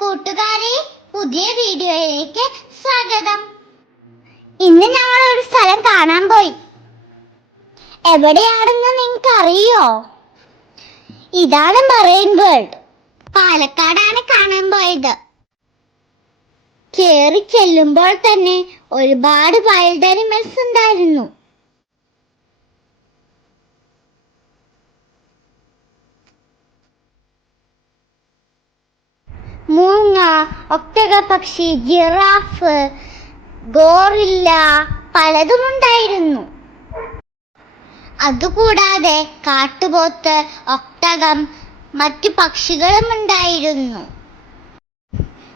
കൂട്ടുകാരെ, പുതിയ വീഡിയോയിലേക്ക് സ്വാഗതം. ഇന്ന് ഞങ്ങൾ ഒരു സ്ഥലം കാണാൻ പോയി. എവിടെയാണെന്ന് നിങ്ങൾക്ക് അറിയോ? ഇതാണ് മറൈൻ വേൾഡ്. പാലക്കാടാണ് കാണാൻ പോയത്. കേറി ചെല്ലുമ്പോൾ തന്നെ ഒരുപാട് വൈൽഡ് ആനിമൽസ് ഉണ്ടായിരുന്നു. മൂങ്ങ, ഒട്ടകപ്പക്ഷി, ജിറാഫ്, ഗോറില്ല പലതും ഉണ്ടായിരുന്നു. അതുകൂടാതെ കാട്ടുപോത്ത്, ഒട്ടകം, മറ്റു പക്ഷികളും ഉണ്ടായിരുന്നു.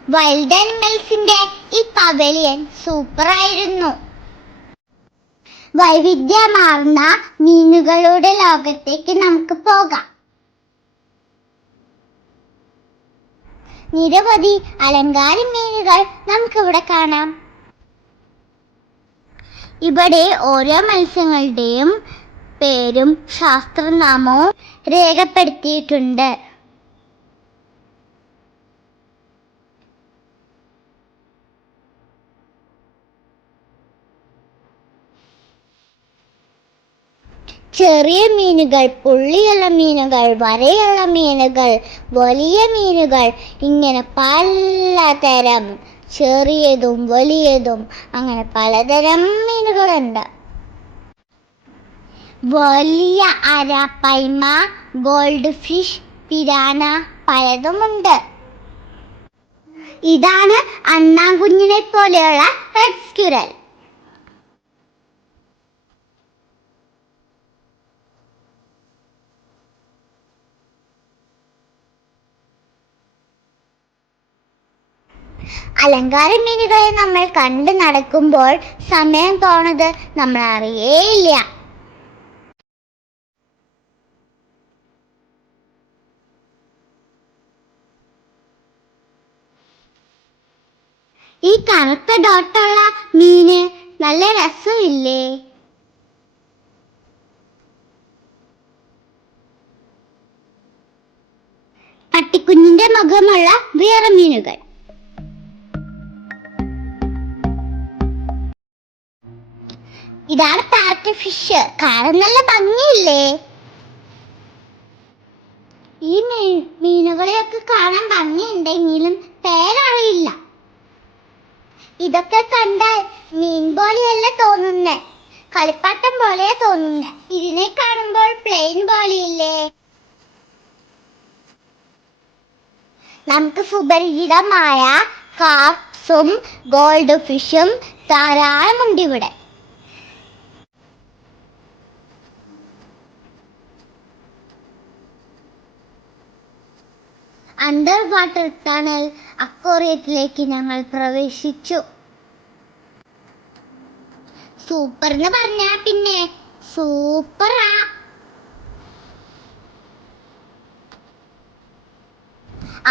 വൈൽഡ് ആനിമൽസിന്റെ ഈ പവലിയൻ സൂപ്പറായിരുന്നു. വൈവിധ്യമാർന്ന മീനുകളുടെ ലോകത്തേക്ക് നമുക്ക് പോകാം. നിരവധി അലങ്കാര മീനുകൾ നമുക്കിവിടെ കാണാം. ഇവിടെ ഓരോ മത്സ്യങ്ങളുടെയും പേരും ശാസ്ത്രനാമവും രേഖപ്പെടുത്തിയിട്ടുണ്ട്. ചെറിയ മീനുകൾ, പുള്ളിയുള്ള മീനുകൾ, വരയുള്ള മീനുകൾ, വലിയ മീനുകൾ, ഇങ്ങനെ പലതരം, ചെറിയതും വലിയതും, അങ്ങനെ പലതരം മീനുകളുണ്ട്. വലിയ അരാപ്പൈമ, ഗോൾഡ് ഫിഷ്, പിരാന പലതുമുണ്ട്. ഇതാണ് അണ്ണാൻകുഞ്ഞിനെ പോലെയുള്ള റെഡ് സ്ക്വിറൽ. അലങ്കാര മീനുകളെ നമ്മൾ കണ്ടു നടക്കുമ്പോൾ സമയം പോണത് നമ്മൾ അറിയേയില്ല. ഈ കറുത്ത ഡോട്ടുള്ള മീന് നല്ല രസമില്ലേ? പട്ടിക്കുഞ്ഞിന്റെ മുഖമുള്ള വേറെ മീനുകൾ. ഇതാണ് പാരറ്റ് ഫിഷ്. കാണാൻ നല്ല ഭംഗിയില്ലേ? ഈ മീനുകളെയൊക്കെ കാണാൻ ഭംഗിയുണ്ടെങ്കിലും പേരറിയില്ല. ഇതൊക്കെ കണ്ടാൽ മീൻ പോലെയല്ല തോന്നുന്നേ, കളിപ്പാട്ടം പോലെയാ തോന്നുന്നേ. ഇതിനെ കാണുമ്പോൾ പ്ലെയിൻ പോലെയില്ലേ? നമുക്ക് സുപരിചിതമായ കാർപ്സും ഗോൾഡ് ഫിഷും ധാരാളമുണ്ട് ഇവിടെ. അണ്ടർ വാട്ടർ ടണൽ അക്വേറിയത്തിലേക്ക് ഞങ്ങൾ പ്രവേശിച്ചു. സൂപ്പർ എന്ന് പറഞ്ഞാ പിന്നെ സൂപ്പറാ.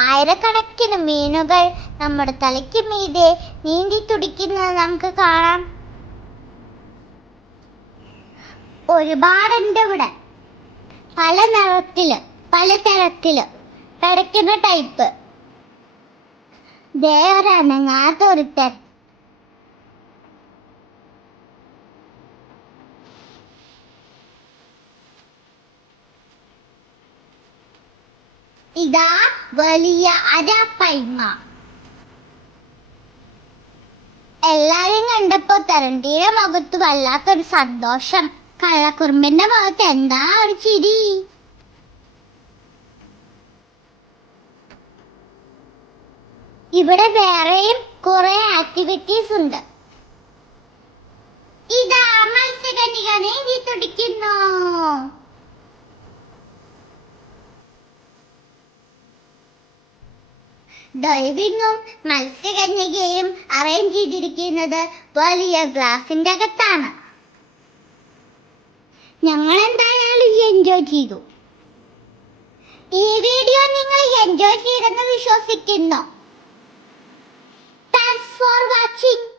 ആയിരക്കണക്കിന് മീനുകൾ നമ്മുടെ തലയ്ക്ക് മീതെ നീന്തി തുടിക്കുന്നത് നമുക്ക് കാണാം. ഒരുപാടുണ്ട് ഇവിടെ, പല നിറത്തില്, പലതരത്തില്, പിടയ്ക്കുന്ന ടൈപ്പ്. ദേവരനങ്ങാത്തൊരുത്തൻ. ഇതാ വലിയ അരാപ്പൈമ. എല്ലാരെയും കണ്ടപ്പോ തരണ്ടിയുടെ മുഖത്ത് വല്ലാത്തൊരു സന്തോഷം. കള്ളക്കുറുമ്പിന്റെ മുഖത്ത് എന്താ ഒരു ചിരി. ഇവിടെ വേറെയും കുറെ ആക്ടിവിറ്റീസ് ഉണ്ട്. ഇതാ മത്സ്യകന്യക നീന്തി തുടിക്കുന്നു. ഡൈവിങ്ങും മത്സ്യകന്യകയും അറേഞ്ച് ചെയ്തിരിക്കുന്നത് വലിയ ഗ്ലാസിന്റെ അകത്താണ്. ഞങ്ങൾ എന്തായാലും എൻജോയ് ചെയ്തു. ഈ വീഡിയോ നിങ്ങൾ എൻജോയ് ചെയ്തെന്ന് വിശ്വസിക്കുന്നു. Thanks for watching.